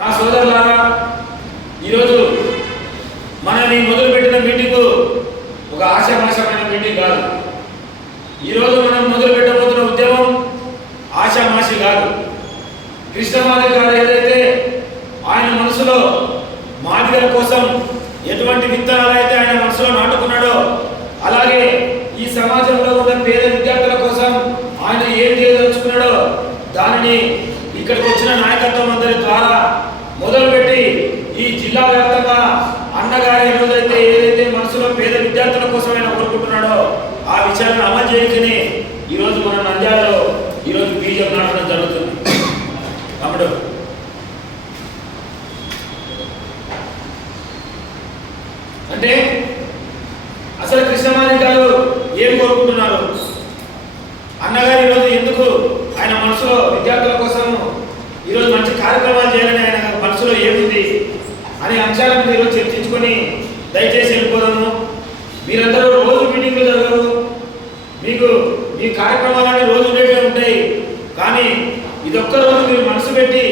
నా సోదరులారా, ఈరోజు మనని మొదలుపెట్టిన మీటింగు ఒక ఆశామాషమైన మీటింగ్ కాదు. ఈరోజు మనం మొదలు పెట్టబోతున్న ఉద్యమం ఆశామాషి కాదు. కృష్ణమాది గారు ఏదైతే ఆయన మనసులో మాదిగల కోసం ఎటువంటి విత్తనాలు అయితే ఆయన మనసులో నాటుకున్నాడో, అలాగే ఈ సమాజంలో ఉన్న పేద విద్యార్థుల కోసం ఆయన ఏం చేయదలుచుకున్నాడో దానిని ఇక్కడికి వచ్చిన నాయకత్వం అందరి ద్వారా మొదలుపెట్టి ఈ జిల్లా వ్యాప్తంగా అన్నగారు ఏదైతే మనసులో పేద విద్యార్థుల కోసం ఆయన కోరుకుంటున్నాడో ఆ విషయాలను అమలు చేయకనే ఈరోజు మన నంద్యాలలో ఈరోజు బీజం నాటడం జరుగుతుంది. తమ్ముడు, అంటే అసలు కృష్ణమాది గారు ఏం కోరుకుంటున్నారు, అన్నగారు ఈరోజు ఎందుకు ఆయన మనసులో విద్యార్థుల కోసం ఈరోజు మంచి కార్యక్రమాలు చేయాలని ఆయన మనసులో ఏముంది అనే అంశాలను ఈరోజు చర్చించుకొని దయచేసి వెళ్ళిపోదాము. మీరందరూ రోజు మీటింగ్లు జరగరు, మీకు మీ కార్యక్రమాలన్నీ రోజు ఉండేవి ఉంటాయి. కానీ ఇదొక్క రోజు మీరు మనసు పెట్టి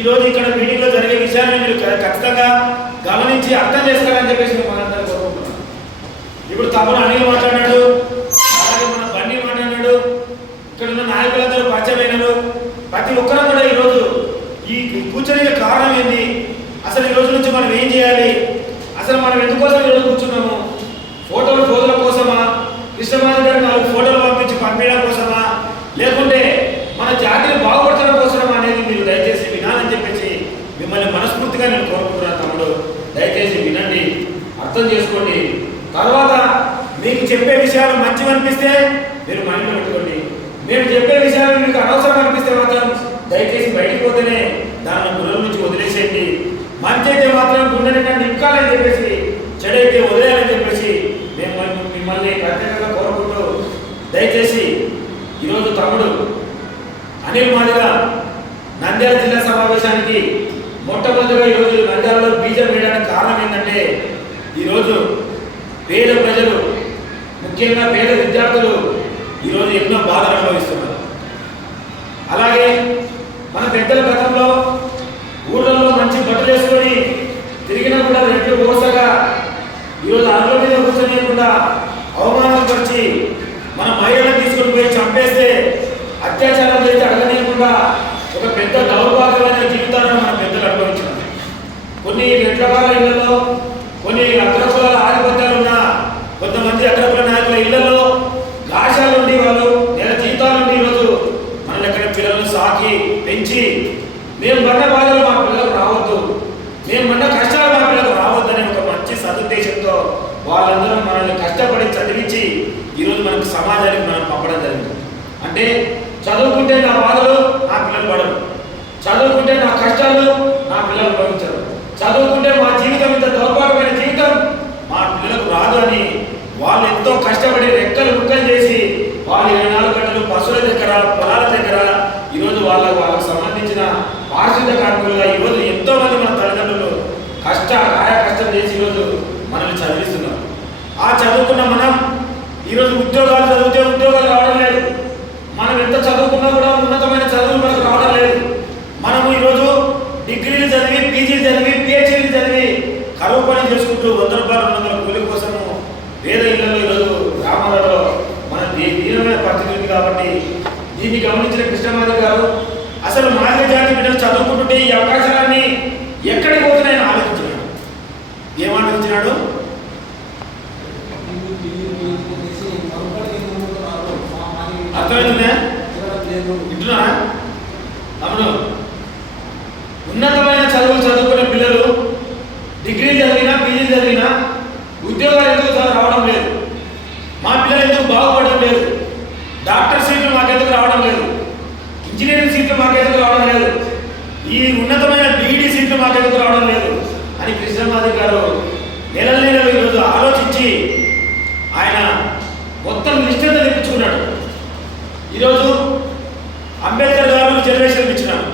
ఈరోజు ఇక్కడ మీటింగ్లో జరిగే విషయాన్ని మీరు ఖచ్చితంగా గమనించి అర్థం చేసుకోవాలని చెప్పేసి మనందరూ కోరుకుంటున్నాం. ఇప్పుడు తమ్ముడు అనిల్ మాట్లాడాడు, అలాగే మన బండి మాట్లాడాడు, ఇక్కడ ఉన్న నాయకులందరూ పరిచయమైనారు. ప్రతి ఒక్కరూ కూడా ఈరోజు ఈ కూర్చొని కారణం ఏంటి, అసలు ఈ రోజు నుంచి మనం ఏం చేయాలి, అసలు మనం ఎందుకోసం ఈరోజు కూర్చున్నాము, ఫోటోల కోసమా, కృష్ణమాది గారు 4 ఫోటోలు పంపించడం కోసమా, లేకుంటే మన జాతిని బాగుపడటం కోసమా అనేది మీరు దయచేసి వినాలని చెప్పేసి మిమ్మల్ని మనస్ఫూర్తిగా నేను కోరుకుంటున్నాను. తమ్ముడు, దయచేసి వినండి, అర్థం చేసుకోండి. తర్వాత మీకు చెప్పే విషయాలు మంచివి అనిపిస్తే మీరు మైండ్లో పెట్టుకోండి. మేము చెప్పే విషయాలు మీకు అనవసరం అనిపిస్తే మాత్రం దయచేసి బయటికి పోతేనే దాన్ని గుర్రం నుంచి వదిలేసేయండి. మంచి అయితే మాత్రం గుండె నిండా నింపాలని చెప్పేసి, చెడైతే వదిలేయాలని చెప్పేసి మేము మిమ్మల్ని ప్రత్యేకంగా కోరుకుంటూ, దయచేసి ఈరోజు తమ్ముడు అనిల్ మాదిగా నంద్యాల జిల్లా సమావేశానికి మొట్టమొదటిగా ఈరోజు నంద్యాలలో బీజం వేయడానికి కారణం ఏంటంటే, ఈరోజు పేద ప్రజలు, ముఖ్యంగా పేద విద్యార్థులు ఈరోజు ఎన్నో బాధలు అనుభవిస్తున్నారు. అలాగే మన పెద్దల గతంలో ఊళ్ళల్లో మంచి బట్టలు వేసుకొని తిరిగినా కూడా రెట్లు ఓసగా ఈరోజు అరల మీద కూర్చొనియకుండా అవమానపరిచి మన మహిళలను తీసుకుని పోయి చంపేస్తే, అత్యాచారం చేస్తే అడగనీయకుండా ఒక పెద్ద దౌర్భాగ్యమైన జీవితాన్ని మన పెద్దలు అనుభవించారు. కొన్ని రెట్లవాళ్ళ ఇళ్లలో, కొన్ని అగ్రకులాల ఆధిపత్యాలు ఉన్న కొంతమంది అగ్రకుల నాయకుల ఇళ్లలో గాషాలుండి వాళ్ళు నెల జీతాలుండి ఈరోజు మన దగ్గర పిల్లలను సాకి పెంచి మేము పడ్డ బాధలు మా పిల్లలకు రావద్దు, మేము పడ్డ కష్టాలు మా పిల్లలకు రావద్దని ఒక మంచి సదుద్దేశంతో వాళ్ళందరూ మనల్ని కష్టపడి చదివించి ఈరోజు మనకు సమాజానికి మనం పంపడం జరిగింది. అంటే చదువుకుంటే నా బాధలు నా పిల్లలు పడరు, చదువుకుంటే నా కష్టాలు నా పిల్లలు భవించరు, చదువుకుంటే మా జీవితం ఇంత దౌర్భాగ్యమైన జీవితం మా పిల్లలకు రాదు అని వాళ్ళు ఎంతో కష్టపడి రెక్కలు ముక్కలు చేసి వాళ్ళు 24 గంటలు పశువుల దగ్గర, పొలాల దగ్గర ఈరోజు వాళ్ళకు సంబంధించిన పారిశుద్ధ కార్మికులుగా ఈరోజు ఎంతో మంది మన తల్లిదండ్రులు కాయ కష్టం చేసి ఈరోజు మనల్ని చదివిస్తున్నారు. ఆ చదువుకున్న మనం ఈరోజు ఉద్యోగాలు చదివితే ఉద్యోగాలు రావడం లేదు. మనం ఎంత చదువుకున్నా కూడా ఉన్నతమైన చదువులు మనకు రావడం లేదు. మనము ఈరోజు డిగ్రీలు చదివి, పీజీలు చదివి, పిహెచ్డీలు చదివి కరువు పని చేసుకుంటూ 100 రూపాయలు 200 కూలి కోసము పేద ఇళ్లలో ఈరోజు గ్రామాలలో మన దీనమైన పరిస్థితి ఉంది. కాబట్టి దీన్ని గమనించిన కృష్ణమాది గారు అసలు మాదిగ జాతి బిడ్డలు చదువుకుంటుంటే ఈ అవకాశాలన్నీ ఎక్కడికి పోతున్నాయని ఆలోచించినాడు. ఏం ఆలోచించినాడు? అర్థమవుతుందా? వింటున్నా? అవును, ఉన్నతమైన చదువులు చదువుకునే పిల్లలు డిగ్రీలు చదివినా, పీజీలు చదివినా ఉద్యోగాలు ఎందుకు రావడం లేదు, మా పిల్లలు ఎందుకు బాగుపడడం లేదు, డాక్టర్ సీట్లు మాకెందుకు రావడం లేదు, ఇంజనీరింగ్ సీట్లు మాకెందుకు రావడం లేదు, ఈ ఉన్నతమైన బీఈడీ సీట్లు మాకెందుకు రావడం లేదు అని కృష్ణమాది గారు నెలలు ఈరోజు ఆలోచించి ఆయన మొత్తం లిస్ట్ అంతా తెప్పించుకున్నాడు. ఈరోజు అంబేద్కర్ గారు రిజర్వేషన్ ఇచ్చినాడు.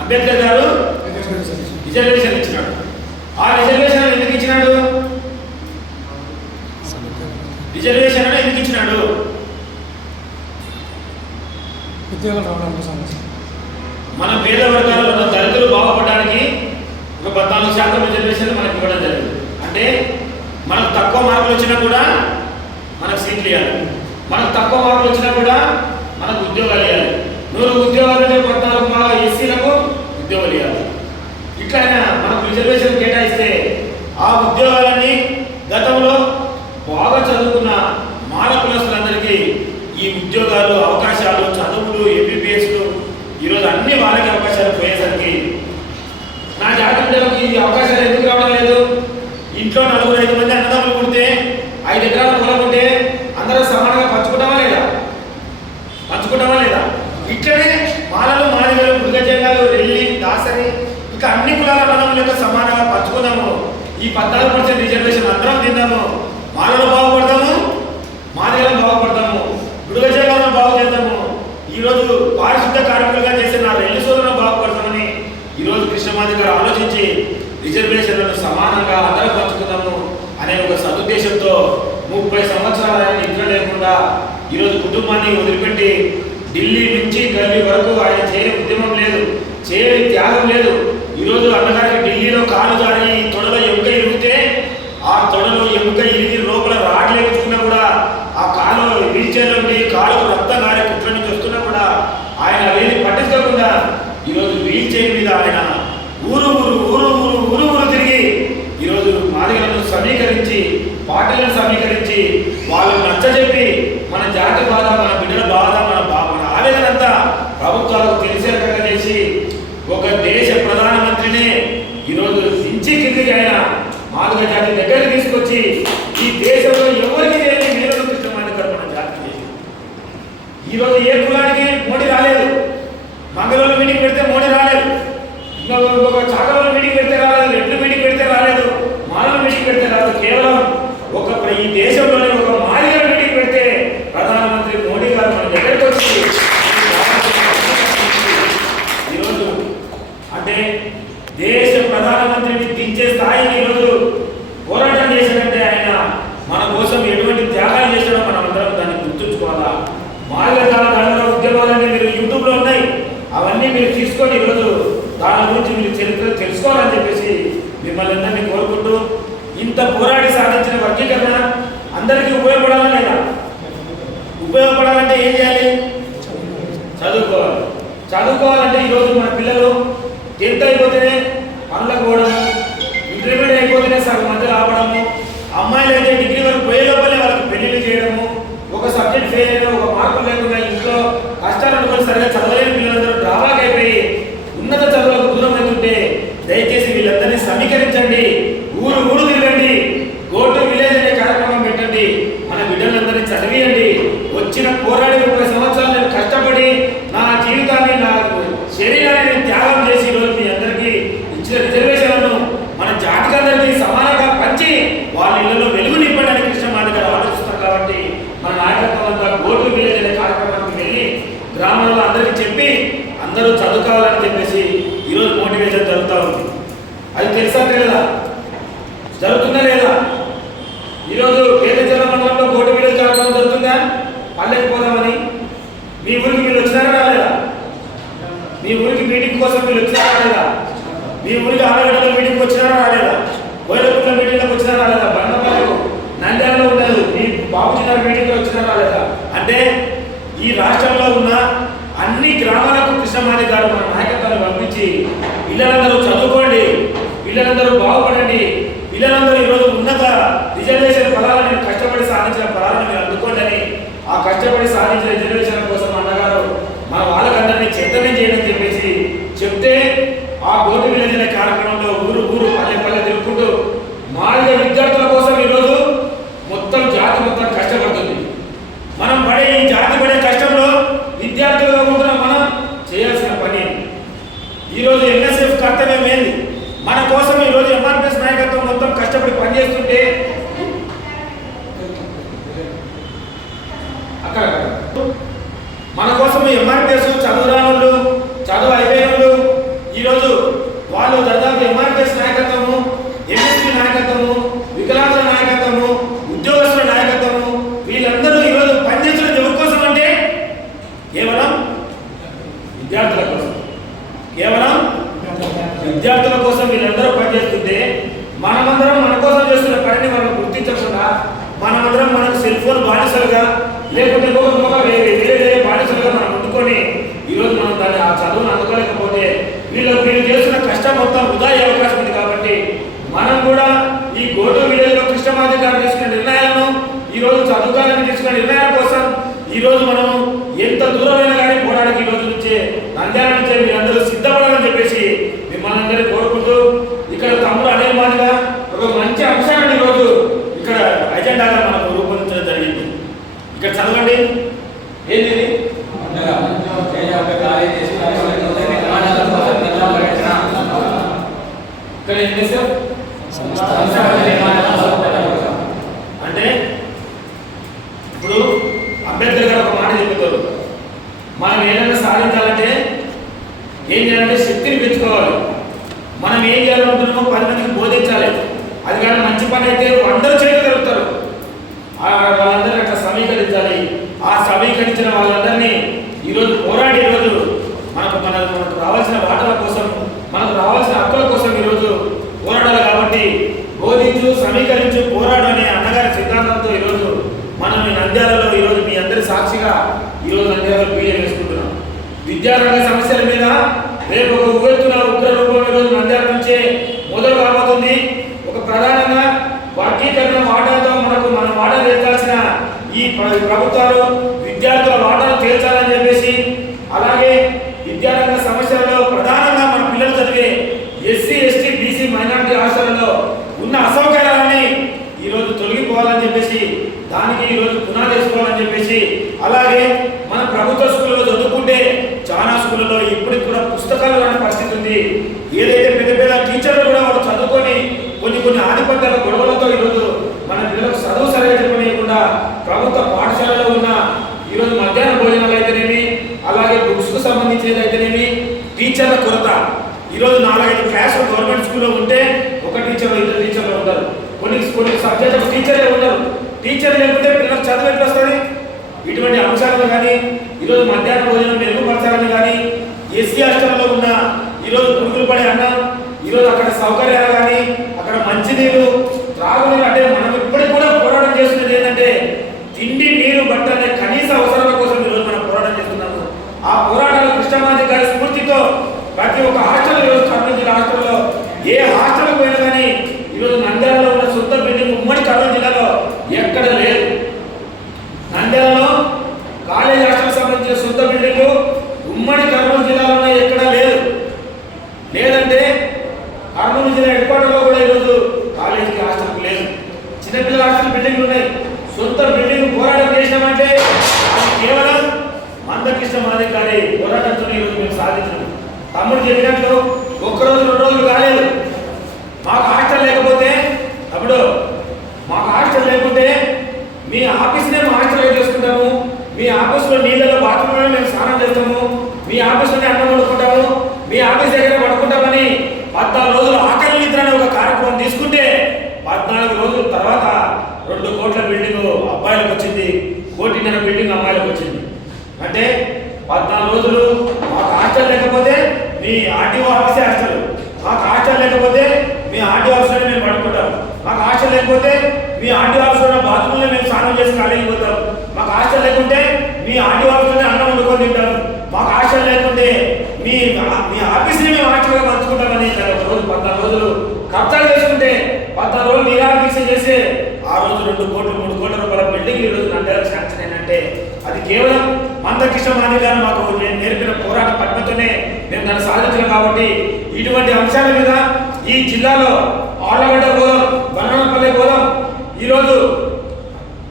అంబేద్కర్ గారు రిజర్వేషన్ ఇచ్చినాడు. ఆ రిజర్వేషన్ ఎందుకు ఇచ్చినాడు? రిజర్వేషన్ ఎందుకు ఇచ్చినాడు? ఉద్యోగాలు రావడం కోసం. మన పేద వర్గాల్లో ఉన్న దళితులు బాగుపడడానికి 14% రిజర్వేషన్ మనకి ఇవ్వడం జరిగింది. అంటే మనకు తక్కువ మార్కులు వచ్చినా కూడా మనకు సీట్లు ఇవ్వాలి, మనకు తక్కువ మార్కులు వచ్చినా కూడా మనకు ఉద్యోగాలు ఇవ్వాలి. 100 ఉద్యోగాలు అంటే 14 ఎస్సీలకు ఉద్యోగాలు ఇవ్వాలి. ఇట్లా మనకు రిజర్వేషన్ కేటాయిస్తే ఆ ఉద్యోగాలన్నీ గతంలో బాగా చదువుకున్న మాల కులస్తులందరికీ ఈ ఉద్యోగాలు, అవకాశాలు, చదువులు, ఎంబీబీఎస్లు ఈరోజు అన్ని వాళ్ళకి అవకాశాలు పోయేసరికి నా జాతి బిడ్డలకు ఈ అవకాశాలు ఎందుకు రావడం లేదు? ఇంట్లో 4-5 మంది అన్నదమ్ములు పుడితే 5 ఎకరాల పొలం ఉంటే అందరూ సమానంగా పంచుకుంటామా లేదా? ఇట్లనే మాలలు, మాదిగలు, మృగజంగాలు, రెల్లి, దాసరి ఇంకా అన్ని కులాల అన్నదమ్ముల యొక్క సమానంగా పంచుకుందాము. ఈ 14% రిజర్వేషన్ అందరం తిందాము. మాలలు బాగుపడతాము, మాదిగలను బాగుపడతాము, మృగజంగాలను బాగు చేద్దాము. ఈరోజు పారిశుద్ధ కార్మికులుగా చేసే నా రెల్లి సోదరులను బాగుపడతామని ఈరోజు కృష్ణమాది గారు ఆలోచించి రిజర్వేషన్లను సమానంగా అందరూ పంచుకుందాము అనే ఒక సదుద్దేశంతో 30 సంవత్సరాల ఆయన నిద్ర లేకుండా ఈరోజు కుటుంబాన్ని వదిలిపెట్టి ఢిల్లీ నుంచి గల్లీ వరకు ఆయన చేయని ఉద్యమం లేదు, చేయని త్యాగం లేదు. ఈరోజు అన్నగారికి ఢిల్లీలో కాలు జారి తొడలో ఎముక ఇరిగితే ఆ తొడలో ఎముక ఇరిగి లోపల రాట్లేకున్నా కూడా ఆ కాలు వీల్ చైర్లో ఉండి కాలుకు రక్తం గారే కుట్ల నుంచి వస్తున్నా కూడా ఆయన అవేది పట్టించుకోకుండా ఈరోజు వీల్ చైర్ మీద ఆయన ఊరు తిరిగి ఈరోజు మాదిగలను సమీకరించి, పార్టీలను సమీకరించి వాళ్ళకు నచ్చజెప్పి మన జాతి బాధ, మన బిడ్డల బాధ, మన ఆవేదన అంతా ప్రభుత్వాలకు తెలిసేరకంగా చేసి ఒక దేశ ప్రధానమంత్రినే ఈరోజు దించి కిందికి ఆయన మాదిగ జాతి దగ్గరికి తీసుకొచ్చి ఈ దేశంలో ఎవరికి లేని మేలు కృష్ణమాది గారు మన జాతి చేసి ఈరోజు ఏ కులానికి మోడీ రాలేదు, మంగళూరు మీటింగ్ పెడితే మోడీ రాలేదు, ఇంకొక చాకరోలు మీటింగ్ పెడితే రాలేదు, రెడ్లు మీటింగ్ పెడితే రాలేదు, మానవ మీటింగ్ పెడితే రాలేదు. కేవలం ఈ దేశంలోనే ఒక మాదిగ మీటింగ్ పెడితే ప్రధానమంత్రి మోడీ గారు మన దగ్గరికి వచ్చి ఈరోజు అంటే దేశ ప్రధానమంత్రిని దించే స్థాయికి ఈరోజు పోరాటం చేశారంటే ఆయన మన కోసం ఎటువంటి త్యాగాలు చేశాడో మనం అందరం దాన్ని గుర్తుంచుకోవాలా. మాదిగ కాలంలో ఉద్యమాలన్నీ మీరు యూట్యూబ్లో ఉన్నాయి, అవన్నీ మీరు తీసుకొని ఈరోజు దాని గురించి మీరు చరిత్ర తెలుసుకోవాలని చెప్పేసి మిమ్మల్ని అందరినీ కోరుకుంటూ, ఇంత పోరాడి సాధించిన వర్గీకరణ అందరికీ ఉపయోగపడాలా లేదా? ఉపయోగపడాలంటే ఏం చేయాలి? చదువుకోవాలంటే ఈరోజు మన పిల్లలు 10th అయిపోతేనే పనులకు పోవడం, ఇంటర్మీడియట్ అయిపోతేనే సగం మధ్యలో ఆపడము, అమ్మాయిలు అయితే డిగ్రీ వరకు పోయే లోపలే వాళ్ళకి పెళ్లిళ్ళు చేయడము, ఒక సబ్జెక్ట్ ఫెయిల్ అయినా ఒక మార్కులు లేకుండా ఇంట్లో కష్టాలు అనుకుని సరిగా చదవలేని పిల్లలందరూ డ్రాబాకి అయిపోయి ఉన్నత చదువులకు దూరం అవుతుంటే దయచేసి వీళ్ళందరినీ సమీకరించండి, ఊరు తిరగండి, గో టు విలేజ్ అనే కార్యక్రమం పెట్టండి, మన బిడ్డలందరినీ చదివియండి. వచ్చిన పోరాడి 30 సంవత్సరాలు నేను కష్టపడి నా జీవితాన్ని, నా శరీరాన్ని నేను త్యాగం చేసి ఈరోజు మీ అందరికీ ఇచ్చిన రిజర్వేషన్లను మన జాతికి అందరికీ సమానంగా పంచి వాళ్ళ ఇళ్లలో వెలుగు నింపడానికి కృష్ణమాది గారు ఆలోచిస్తారు. కాబట్టి మన నాయకత్వం అంతా గో టు విలేజ్ అనే కార్యక్రమానికి వెళ్ళి గ్రామంలో అందరికీ చెప్పి అందరూ చదువుకోవాలని చెప్పేసి ఈరోజు మోటివేషన్ జరుగుతూ ఉంది. అది తెలుసా లేదా? జరుగుతుందా లేదా? ఈరోజు పేదచర్ల మండలంలో గో టు విలేజ్ కార్యక్రమం జరుగుతుందా? పల్లెకి పోదామని మీ ఊరికి మీరు వచ్చినారా రాలేదా? మీ ఊరికి మీటింగ్ కోసం మీరు వచ్చినారా రాలేదా? మీ ఊరికి ఆలగడ్డలో మీటింగ్కి వచ్చినారా రాలేదా? బోయలకుంట్ల మీటింగ్లకు వచ్చినారా రాలేదా? బండపల్లికు, నంద్యాలలో ఉండదు, మీ బాబుజీ మీటింగ్లో వచ్చినారా రాలేదా? అంటే ఈ రాష్ట్రంలో ఉన్న అన్ని గ్రామాలకు కృష్ణమాది గారు మన నాయకత్వాన్ని పంపించి పిల్లలందరూ చదువుకోండి, పిల్లలందరూ బాగుపడండి, పిల్లలందరూ ఈరోజు ఉన్నత రిజర్వేషన్ ఫలాలను నేను కష్టపడి సాధించిన ఫలాలను మీరు అందుకోండి అని ఆ కష్టపడి సాధించిన రిజర్వేషన్ కోసం అన్నగారు మన వాళ్ళకందరినీ చైతన్యం చేయడం చెప్పేసి చెప్తే ఆ గో టు విలేజ్ అనే కార్యక్రమంలో ఊరు పల్లె తిరుగుకుంటూ మాదిగ విద్యార్థుల కోసం ఈరోజు మొత్తం జాతి మొత్తం కష్టపడుతుంది. మనం ఈ జాతి పడే కష్టంలో విద్యార్థులుగా ఉంటున్న మనం చేయాల్సిన పని ఈరోజు ఎన్ఎస్ఎఫ్ కర్తవ్యం ఏంది? మన కోసం ఈరోజు ఎంఆర్పిఎస్ నాయకత్వం మొత్తం కష్టపడి పనిచేస్తుంటే అక్కడ మన కోసం ఎంఆర్పిఎస్ చదువురానులు, చదువు అయిపోయిన ఈరోజు వాళ్ళు దాదాపు ఎంఆర్పిఎస్ నాయకత్వము, ఎంఎస్పీ నాయకత్వము, వికలాంగుల నాయకత్వము, ఉద్యోగస్తుల నాయకత్వము, వీళ్ళందరూ ఈరోజు పనిచేసిన ఎవరి కోసం అంటే కేవలం విద్యార్థుల కోసం, కేవలం విద్యార్థుల కోసం వీళ్ళందరూ పనిచేస్తున్నారు. మనమందరం మన కోసం చేస్తున్న పనిని మనం గుర్తించకుండా మనమందరం మనకు సెల్ ఫోన్ బానిసలుగా లేకుంటే వేరే బానిసలుగా మనం ఉండుకొని ఈరోజు మనం దాన్ని ఆ చదువును అందుకోలేకపోతే వీళ్ళు చేస్తున్న కష్టం మొత్తం వృధా అయ్యే అవకాశం ఉంది. కాబట్టి మనం కూడా ఈ గోటు విలేజ్లో కృష్ణమాది గారు తీసుకున్న నిర్ణయాలను ఈరోజు చదువుకాలని తీసుకున్న నిర్ణయాల కోసం ఈరోజు మనం ఎంత దూరమైన కానీ పోరాడికి ఈ రోజు నుంచే నంద్యాల నుంచే మీరందరూ సిద్ధపడాలని చెప్పేసి మిమ్మల్ని అందరినీ కోరుకుంటూ ఇక్కడ తమ్ముడు అనే మాదిగా ఒక మంచి అంశాన్ని ఈరోజు ఇక్కడ అజెండాగా మనకు రూపొందించడం జరిగింది. ఇక్కడ చదవండి ఏంటి ఇక్కడ ఏం చేశారు అంటే ఇప్పుడు అంబేద్కర్ గారు ఒక మాట చెప్తారు, మనం ఏదైనా సాధించాలంటే ఏం చేయాలంటే శక్తిని పెంచుకోవాలి. మనం ఏం చేయాలనుకుంటున్నామో 10 మందికి బోధించాలి. అది కానీ మంచి పని అయితే అందరూ చేయగలుగుతారు. వాళ్ళందరినీ అట్లా సమీకరించాలి. ఆ సమీకరించిన వాళ్ళందరినీ ఈరోజు పోరాడి ఈరోజు మనకు రావాల్సిన వాటల కోసం మనకు రావాల్సిన హక్కుల కోసం ఈరోజు పోరాడాలి. కాబట్టి బోధించు సమీకరించు పోరాడు అనే అన్నగారి సిద్ధాంతంతో ఈరోజు మనం ఈ నంద్యాలలో ఈరోజు మీ అందరి సాక్షిగా ఈరోజు నంద్యాలలో పీడియం వేసుకుంటున్నాం. విద్యారంగ సమస్యల మీద రేపు ఒక ఉగ్ర రూపం ఈరోజు నంద్యాల నుంచే మొదలు కాబోతుంది. ఒక ప్రధానంగా వర్గీకరణ వాటాతో మన వాటా తేల్చాల్సిన ఈ ప్రభుత్వాలు విద్యార్థుల వాటాలు తేల్చాలని చెప్పేసి, అలాగే విద్యారంగ సమస్యలలో ప్రధానంగా మన పిల్లలు చదివే ఎస్సీ ఎస్టీ బీసీ మైనారిటీ హాస్టళ్లలో ఉన్న అసౌకర్యాలని ఈరోజు తొలగిపోవాలని చెప్పేసి, దానికి ఈరోజు పునాది వేసుకోవాలని చెప్పేసి, అలాగే మన ప్రభుత్వ స్కూళ్ళలో చదువుకుంటే చాలా స్కూళ్ళలో ఇప్పటికి కూడా పుస్తకాలు రాని పరిస్థితి ఉంది. ఏదైతే పెద్ద టీచర్లు కూడా వాళ్ళు చదువుకొని కొన్ని ఆధిపత్యాల గొడవలతో ఈరోజు మన పిల్లలకు చదువు సరిగా చెప్పనీయకుండా ప్రభుత్వ పాఠశాలలో ఉన్న ఈరోజు మధ్యాహ్న భోజనాలు అయితేనేమి, అలాగే బుక్స్కు సంబంధించినది అయితేనేమి, టీచర్ల కొరత. ఈరోజు 4-5 క్లాసులు గవర్నమెంట్ స్కూల్లో ఉంటే ఒక టీచర్ 2 టీచర్లు ఉంటారు. కొన్ని సబ్జెక్టు టీచర్లే ఉండరు. టీచర్ లేకుంటే పిల్లలకు చదువు ఎట్లా వస్తుంది? ఇటువంటి అంశాలను కానీ ఈరోజు మధ్యాహ్న భోజనం మెరుగుపరచాలని కానీ, ఎస్సీ హాస్టల్లో ఉన్న ఈరోజు పురుగులు పడే అన్నం, ఈరోజు అక్కడ సౌకర్యాలు కానీ, అక్కడ మంచినీరు, త్రాగునీరు, అంటే మనం ఇప్పటికి కూడా పోరాటం చేస్తున్నది ఏంటంటే తిండి నీరు బట్ట అనే కనీస అవసరాల కోసం ఈరోజు మనం పోరాటం చేస్తున్నాము. ఆ పోరాటాలు కృష్ణమాది గారి స్ఫూర్తితో ప్రతి ఒక్క హాస్టల్ ఈరోజు కర్నూలు జిల్లా హాస్టల్లో ఏ హాస్టల్కి పోయినా కానీ ఈరోజు నంద్యాలలో ఉన్న సొంత బిల్డింగ్ ఉమ్మడి కర్నూలు జిల్లాలో ఎక్కడ లేదు. నంద్యాలలో కాలేజ్ హాస్టల్ సంబంధించిన సొంత బిల్డింగ్ ఉమ్మడి కర్నూలు జిల్లాలోనే ఎక్కడా లేదు. లేదంటే కర్నూలు జిల్లా హెడ్ క్వార్టర్లో కూడా ఈరోజు కాలేజీకి హాస్టల్కి లేదు. చిన్నపిల్లల హాస్టల్ బిల్డింగ్లు ఉన్నాయి. సొంత బిల్డింగ్ పోరాటం చేసినామంటే అది కేవలం మందకృష్ణమాది గారి పోరాటంతో ఈరోజు మేము సాధించాము. తమ్ముడు చెప్పినట్లు ఒక్కరోజు 2 రోజులు కాలేదు. మాకు హాస్టల్ లేకపోతే మాకు హాస్టల్ లేకుంటే మీ ఆఫీస్నే మేము హాస్టల్గా చేసుకుంటాము. మీ ఆఫీస్లో నీళ్ళలో బాత్రూంలో మేము స్నానం చేస్తాము. మీ ఆఫీస్లోనే అన్నం వండుకుంటాము. మీ ఆఫీస్ దగ్గర పడుకుంటామని 14 రోజులు ఆకలి నిద్ర అనే ఒక కార్యక్రమం తీసుకుంటే 14 రోజుల తర్వాత 2 కోట్ల బిల్డింగ్ అబ్బాయిలకు వచ్చింది, 1.5 కోటి బిల్డింగ్ అమ్మాయిలకు వచ్చింది. అంటే 14 రోజులు మాకు హాస్టల్ లేకపోతే మీ ఆర్టీఓ ఆఫీసే హాస్టల్, మాకు హాస్టల్ లేకపోతే మీ ఆర్టీఓ ఆఫీస్లోనే మేము పడుకుంటాం, మాకు హాస్టల్ లేకపోతే మీ ఆర్టీఓ ఆఫీస్లో బాత్రూంలో మేము స్నానం చేసి కాలేజీకి పోతాం, మాకు హాస్టల్ లేకుంటే మీ ఆర్టీఓ ఆఫీస్లోనే అన్నం వండుకొని తింటాం, మాకు హాస్టల్ లేకుంటే మీ ఆఫీస్ని మేము హాస్టల్గా పంచుకుంటామని రోజు 14 రోజులు కబ్జాలు చేసుకుంటే 14 రోజులు నిరాదీక్ష చేసి ఆ రోజు 2 కోట్లు 3 కోట్ల రూపాయల బిల్డింగ్ ఈ రోజు నంద్యాలకు శాంక్షన్ అయినంటే అది కేవలం మందకృష్ణమాది గారు మాకు నేర్పిన పోరాట పద్ధతితోనే మేము దాన్ని సాధించాం. కాబట్టి ఇటువంటి అంశాల మీద ఈ జిల్లాలో ఆళ్లగడ్డ గోదాం, బనానపల్లి గోదాం, ఈరోజు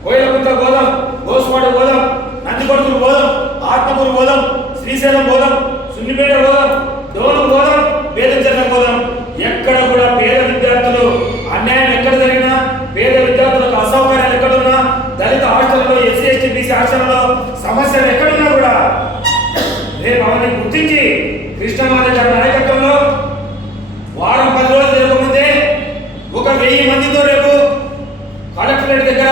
కోయిలకుంట గోదాం, గోస్వాడ గోదాం, నందికొడుకులు గోదాం, ఆత్మకూరు గోదాం, శ్రీశైలం గోదాం, సున్నిపేట గోదాం, డోలు గోదాం, పేదంచెర్ల గోదాం, ఎక్కడ కూడా పేద విద్యార్థులు అన్యాయం ఎక్కడ జరిగినా, పేద విద్యార్థులకు అసౌకర్యాలు ఎక్కడున్నా, దళిత హాస్టల్లో ఎస్సీ ఎస్టీ బీసీ హాస్టల్లో సమస్యలు ఎక్కడున్నా కూడా రేపు అవన్నీ గుర్తించి కృష్ణమాది గారి నాయకత్వంలో వారం 10 రోజులు జరగకముందే ఒక 1000 మందితో రేపు కలెక్టరేట్ దగ్గర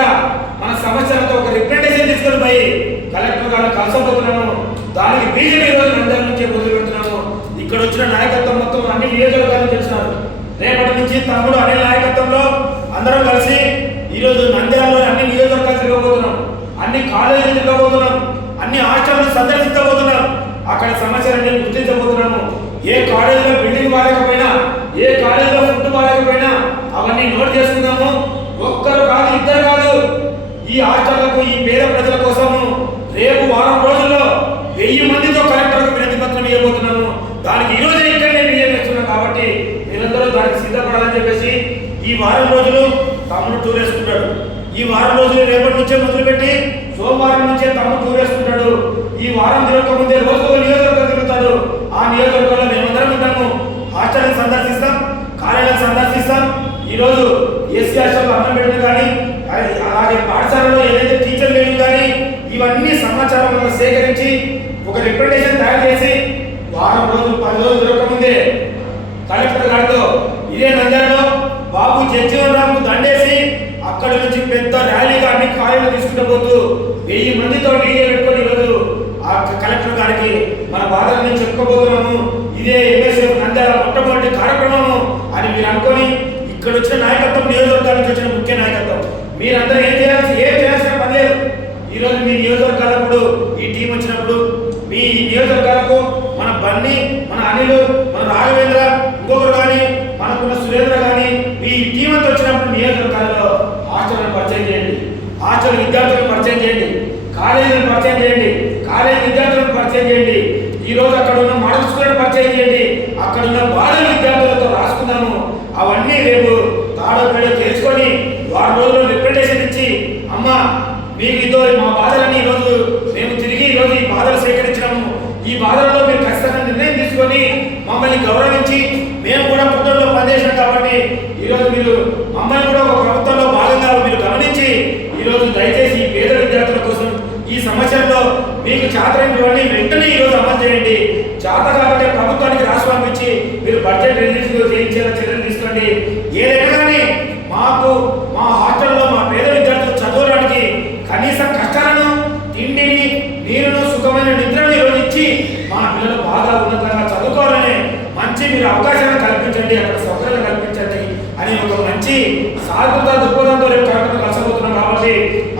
మన సమస్యలతో ఒక రిప్రజెంటేషన్ తీసుకొని పోయి కలెక్టర్ గారిని కలసపోతున్నాము. దానికి బీజేపీ రోజు నంద్యాల నుంచే మొదలు పెడుతున్నాము. ఇక్కడ వచ్చిన నాయకత్వం మొత్తం అన్ని నియోజకవర్గాల నుంచి వచ్చినారు. రేపటి నుంచి తమ్ముడు అనిల్ నాయకత్వంలో అందరం కలిసి ఈరోజు నంద్యాలలో అన్ని నియోజకవర్గాలు తిరగబోతున్నాం, అన్ని కాలేజీలు తిరగబోతున్నాం, అన్ని హాస్టల్ను సందర్శించబోతున్నాం. అక్కడ సమస్యలన్నీ గుర్తించబోతున్నాము. ఏ కాలేజీలో బిల్డింగ్ బాగాలేకపోయినా, ఏ కాలేజీలో ఫుడ్ బాగాలేకపోయినా అవన్నీ నోట్ చేసుకుందాము. ఒక్కరు కాదు, ఇద్దరు కాదు, ఈ హాస్టళ్లకు ఈ పేద ప్రజల కోసము రేపు వారం రోజుల్లో 1000 మందితో కలెక్టర్కు వినతి పత్రం ఇవ్వబోతున్నాము. దానికి ఈరోజు ఇక్కడనే వినియోగిస్తున్నాం కాబట్టి మీరందరూ దానికి సిద్ధపడాలని చెప్పేసి ఈ వారం రోజులు తమ్ముడు టూర్ వేసుకుంటాడు. ఈ వారం రోజులు రేపటి నుంచే మొదలుపెట్టి సోమవారం నుంచే తమ్ముడు టూర్ వేసుకుంటాడు. ఈ వారం తిరగక ముందే రోజు నియోజకవర్గం తిరుగుతాడు. ఆ నియోజకవర్గంలో మేమందరం ఉంటాము. హాస్టల్ని సందర్శిస్తాం, కార్యాలయం సందర్శిస్తాం. ఈరోజు ఎస్సీ హాస్టల్లో అన్నం పెట్టిన కానీ, అలాగే పాఠశాలలో ఏదైతే టీచర్ లేని కానీ ఇవన్నీ సమాచారం సేకరించి ఒక రిప్రజెంటేషన్ తయారు చేసి వారం రోజులు 10 రోజులు తిరగకముందే కలెక్టర్ గారితో ఇదే నంద్యాలలో బాబు జగ్జీవన్ రామ్కు దండేసి అక్కడి నుంచి పెద్ద ర్యాలీగా అన్ని కార్యాలు తీసుకుంటూ పోతూ 1000 మందితో డీజే పెట్టుకొని ఈరోజు ఆ కలెక్టర్ గారికి మన బాధలను చెప్పుకోబోతున్నాము. ఇదే ఎంఎస్ఎఫ్ నంద్యాల మొట్టమొదటి కార్యక్రమము అని మీరు అనుకొని ఇక్కడ వచ్చిన నాయకత్వం, నియోజకవర్గాల నుంచి వచ్చిన ముఖ్య నాయకత్వం, మీరందరూ ఏం చేయాల్సిన పని లేదు. ఈరోజు మీ నియోజకవర్గాలప్పుడు ఈ టీం వచ్చినప్పుడు మీ నియోజకవర్గాలకు మన బన్నీ, మన అనిల్, మన రాఘవేంద్ర, ఇంకొకరు కానీ మనకున్న సురేంద్ర కానీ ఈ టీం అంతా వచ్చినప్పుడు నియోజకవర్గాలలో హాస్టల్ని పరిచయం చేయండి, హాస్టల్ విద్యార్థులను పరిచయం చేయండి, కాలేజీలను పరిచయం చేయండి, కాలేజీ విద్యార్థులను పరిచయం చేయండి. ఈ రోజు అక్కడ ఉన్న మోడల్ స్కూళ్ళను పరిచయం చేయండి. అక్కడ ఉన్న బాల విద్యార్థులతో రాసుకుందాము. అవన్నీ రేపు తాడో పేడో తెలుసుకొని వారం రోజుల్లో రిప్రజెంటేషన్ ఇచ్చి అమ్మ మీకు ఇదో మా బాధలని ఈరోజు మేము తిరిగి ఈరోజు ఈ బాధలు సేకరించినాము. ఈ బాధలలో మీరు ఖచ్చితంగా నిర్ణయం తీసుకొని మమ్మల్ని గౌరవించి మేము కూడా ప్రభుత్వంలో పనిచేసాం కాబట్టి ఈరోజు మీరు మమ్మల్ని కూడా ఒక ప్రభుత్వంలో భాగంగా మీరు గమనించి ఈరోజు దయచేసి ఈ పేద విద్యార్థుల కోసం ఈ సమస్యల్లో మీకు చేతనైనవన్నీ వెంటనే ఈరోజు అమలు చేయండి. చేత కాబట్టి ప్రభుత్వానికి రాసి పంపించి మీరు బడ్జెట్ రిలీజ్ చేయించేలా చర్యలు తీసుకోండి. ఏదైనా కానీ మాకు మా హాస్టల్లో మా పేద విద్యార్థులు చదవడానికి కనీసం కష్టాలను, తిండిని, నీరును, సుఖమైన నిద్రను ఈరోజు ఇచ్చి మా పిల్లలు బాగా ఉన్నతంగా చదువుకోవాలనే మంచి మీరు అవకాశాన్ని కల్పించండి, అక్కడ సౌకర్యాలు కల్పించండి అని ఒక మంచి సాధుత దృక్పథంతో రేపు కలెక్టర్ కలిసిపోతున్నాం. కాబట్టి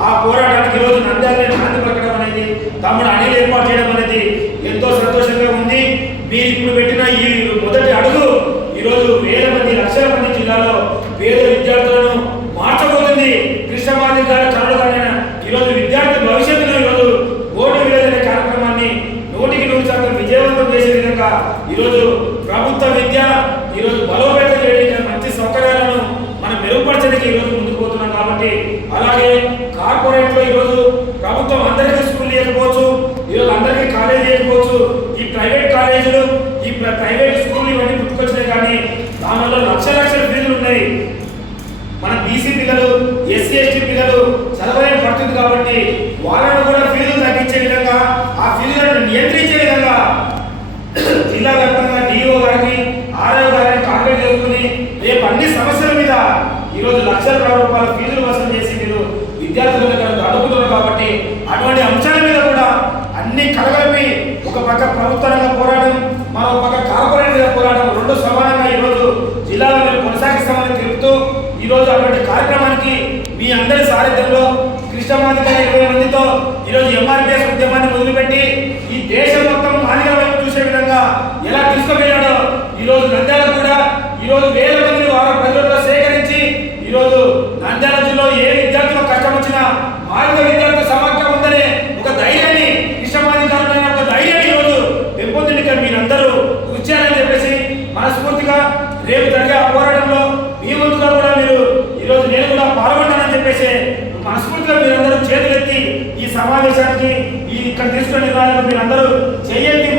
ఆ పోరాటానికి ఈరోజు నంద్యాలని నాంది పలకడం అనేది, తమ్ముడు అనిల్ ఏర్పాటు చేయడం అనేది ఎంతో సంతోషంగా ఉంది. మీరు ఇప్పుడు పెట్టిన ఈ మొదటి అడుగు ఈరోజు వేల మంది, లక్షల మంది జిల్లాలో పేద విద్యార్థులను మార్చబోతుంది. కృష్ణమాది గారి కలలుగానే ఈరోజు విద్యార్థి భవిష్యత్తును ఈరోజు ఓటు విడుదల కార్యక్రమాన్ని 100% విజయవంతం చేసే విధంగా ఈరోజు ప్రభుత్వ విద్య ఈరోజు బలోపేతం చేయడానికి మంచి సౌకర్యాలను మనం మెరుగుపరచడానికి ఈరోజు ముందుకు పోతున్నాం. కాబట్టి అలాగే కార్పొరేట్లో ఈరోజు ప్రభుత్వం అందరికీ స్కూల్ ఇవ్వకపోవచ్చు, ఈరోజు అందరికీ కాలేజీ ఇవ్వకపోవచ్చు. ఈ ప్రైవేట్ కాలేజీలు, ఈ ప్రైవేట్ స్కూల్ ఇవన్నీ పుట్టుకొచ్చినాయి కానీ దానివల్ల లక్షల ఫీజులు ఉన్నాయి. మన బీసీ పిల్లలు, ఎస్సీ ఎస్టీ పిల్లలు చదవలేని పడుతుంది కాబట్టి వాళ్ళను కూడా ఫీజులు తగ్గించే విధంగా, ఆ ఫీజులను నియంత్రించే విధంగా జిల్లా వ్యాప్తంగా డిఓ గారిని, ఆర్ఐ గారిని కాంటాక్ట్ చేసుకుని రేపు అన్ని సమస్యల మీద ఈరోజు లక్షల రూపాయల ఫీజులు వసూలు చేసి మీరు విద్యార్థుల దగ్గర అడుగుతున్నారు. కాబట్టి అటువంటి అంశాల మీద కూడా అన్ని కలగలిపి ఒక పక్క ప్రభుత్వ రంగ పోరాటం, మరో పక్క కార్పొరేట్ మీద పోరాటం రెండు సమానంగా ఈరోజు జిల్లాలో మేము కొనసాగిస్తామని తెలుపుతూ ఈరోజు అటువంటి కార్యక్రమానికి మీ అందరి సారథ్యంలో కృష్ణమాదిగా 20 మందితో ఈరోజు ఎంఆర్పిఎస్ ఉద్యమాన్ని మొదలుపెట్టి ఈ దేశం మొత్తం మాదిగా వైపు చూసే విధంగా ఎలా తీసుకువెళ్ళాడో ఈరోజు నంద్యాల కూడా ఈరోజు వేల మంది వారి ప్రజల్లో సేకరించి ఈరోజు నంద్యాల జిల్లాలో ఏ విద్యార్థులకు కష్టం వచ్చినా మాదిగ విద్యార్థుల సమాఖ్య ఉందనే ఒక ధైర్యాన్ని, కృష్ణమాదిగారులైన ఒక ధైర్యాన్ని ఈరోజు పెంపొందిక మీరందరూ కృషి చేయాలని చెప్పేసి మనస్ఫూర్తిగా రేపు జరిగే ఆ పోరాటంలో మీ ముందుగా కూడా మీరు ఈరోజు నేను కూడా పాల్గొంటానని చెప్పేసి మనస్ఫూర్తిగా మీరందరూ చేతులెత్తి ఈ సమావేశానికి ఈ ఇక్కడ తీసుకునే నిర్ణయాలకు మీరందరూ చెయ్యెత్తి